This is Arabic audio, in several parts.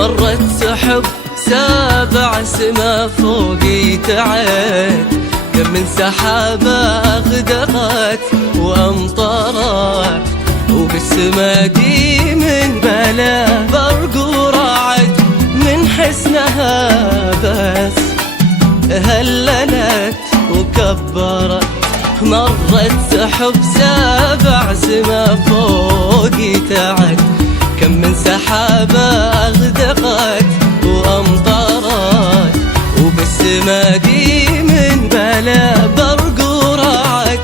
مرت سحب 7 سما فوقي تعد، كم من سحابة أغدقت وأمطرت، وبالسما دي من بلا برق ورعد، من حسنها بس هللت وكبرت. مرت سحب 7 سما فوقي تعد، كم من سحابة أغدقت وأمطرت، وبالسما دي من بلا برق ورعد،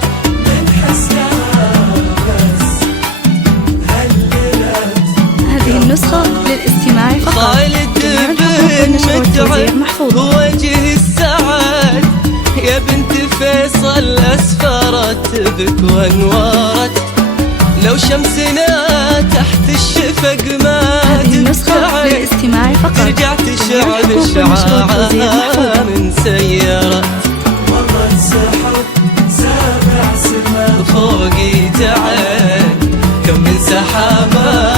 من حسنها بس هللت. هذه النسخة للاستماع فقط. خالد بن متعب وجه السعد، يا بنت فيصل أسفرت بك وانورت، لو شمسنا تحت الشفق ما تبتعد، للاستماع فقط. ترجع تشعل الشعاع من سيارة. مرت سحب 7 سما فوقي تعد، كم من سحابة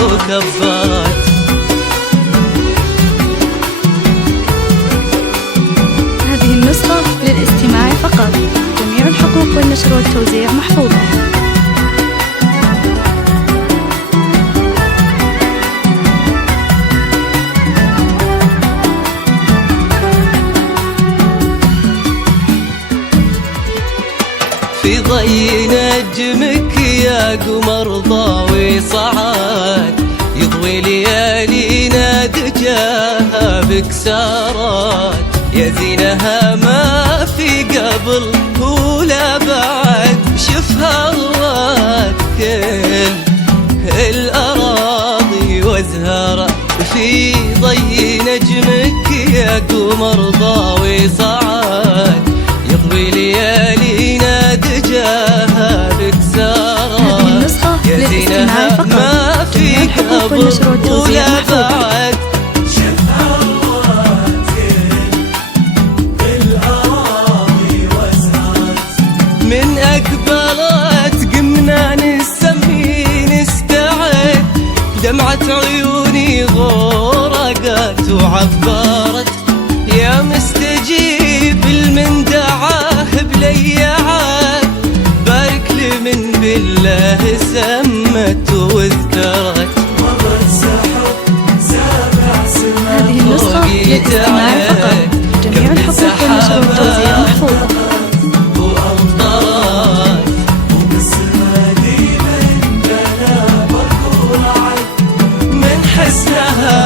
وكبرت. هذه النسخة للاستماع فقط، جميع الحقوق والنشر والتوزيع محفوظة. في ضي نجمك يا قمر ضاوي صعد، يضوي ليالينا دجاها بكسارات، يا زينها ما في قبل ولا بعد، شفها الله كل الأراضي وازهرت. في ضي نجمك يا قمر ضاوي صعد، يضوي ليالينا دجاها بكسارات، يا زينها ما في قبل ولا بعد، شفها الله كل الأراضي وازهرت. من أقبلت قمنا نسمي نستعد، دمعة عيوني غرقت وعبرت، يا مستجيب المن دعاه بليعات، بارك لي من بالله سمت وذكرت. مرت سحب 7 سما هذه النسخة للاستماع فقط، جميع الحقوق والنشر والتوزيع محفوظة. وأمطرت، وبالسما دي من بلا برق ورعد، من حسنها